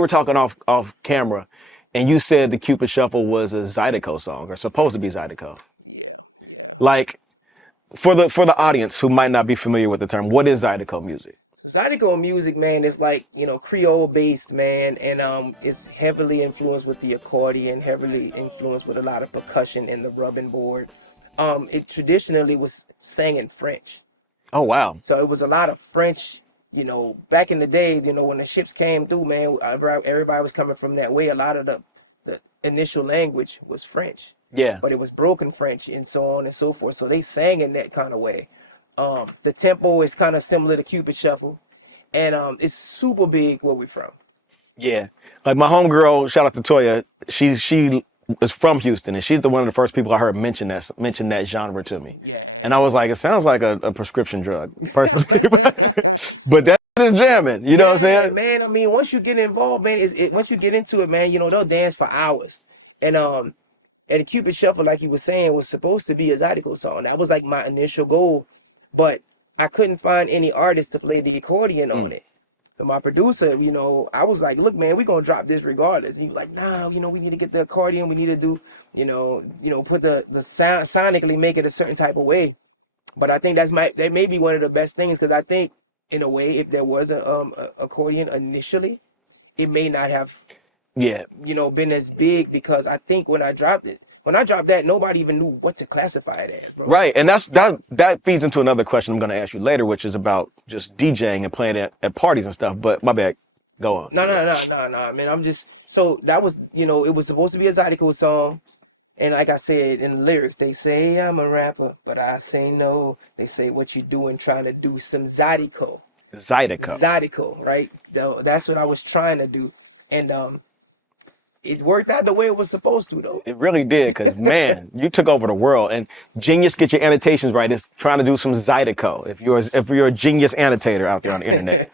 were talking off camera, and you said the Cupid Shuffle was a Zydeco song, or supposed to be Zydeco. Like, for the audience who might not be familiar with the term, what is Zydeco music? Zydeco music, man, is like, Creole based, man, and it's heavily influenced with the accordion, heavily influenced with a lot of percussion and the rubbing board. It traditionally was sang in French. Oh wow. So it was a lot of French, back in the day, when the ships came through, man, everybody was coming from that way. A lot of the initial language was French. Yeah. But it was broken French and so on and so forth. So they sang in that kind of way. The tempo is kind of similar to Cupid Shuffle, and it's super big where we're from. Yeah, like my homegirl, shout out to Toya. She is from Houston, and she's one of the first people I heard mention that genre to me. Yeah. And I was like, it sounds like a prescription drug, personally, but that is jamming. You know what I'm saying? Man, I mean, once you get involved, man, once you get into it, man, they'll dance for hours. And the Cupid Shuffle, like you were saying, was supposed to be a Zydeco song. That was like my initial goal, but I couldn't find any artist to play the accordion on it. So my producer, I was like, look, man, we're gonna drop this regardless. And he was like, nah, we need to get the accordion. We need to do, put the sound sonically, make it a certain type of way. But I think that may be one of the best things, because I think, in a way, if there was a accordion initially, it may not have, been as big, because I think when I dropped that, nobody even knew what to classify it as, bro. Right, and that feeds into another question I'm going to ask you later, which is about just DJing and playing at parties and stuff. But my bad, go on. No, man. So that was, it was supposed to be a Zydeco song, and like I said in the lyrics, they say I'm a rapper, but I say no. They say, what you doing, trying to do some Zydeco, right? That's what I was trying to do, and it worked out the way it was supposed to, though. It really did, because, man, you took over the world. And genius, get your annotations right. It's trying to do some Zydeco, if you're a genius annotator out there on the internet.